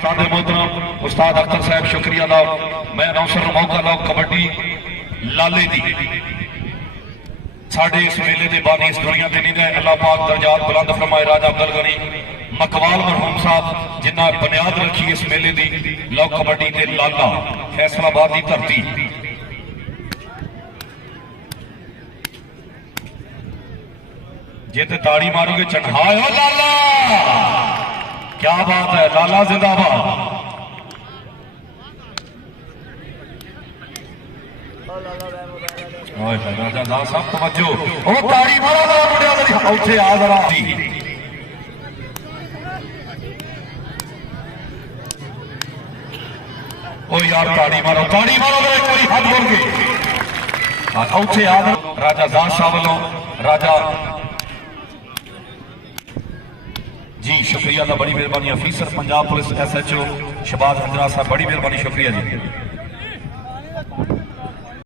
उस्ताद मोहतरम उस्ताद अख्तर साहब शुक्रिया दा मैं अनाउंसर मौका लो कबड्डी लाले दी साढ़े इस मेले के बानी इस दुनिया से नहीं गए। अल्लाह पाक दरजात बुलंद फरमाए। राजा अब्दुल गनी मकवाल मरहूम साहब जिन्हें बुनियाद रखी इस मेले की लो कबड्डी ते लाला फैसलाबाद की धरती जे ते ताड़ी मारोगे चढ़ाए हो लाला क्या बात है। लाला जिंदाबाद। राजा दास साहब तवज्जो ओ ताड़ी मारो जरा मुंडिया दी उठे आ जरा ओ यार ताड़ी मारो जरा एक बारी हाथ बोल के उठे आ राजा दास साहब वालों राजा जी शुक्रिया बड़ी मेहरबानी। Officer Punjab police SHO Shahbaz Hanjra साहब बड़ी मेहरबानी शुक्रिया जी।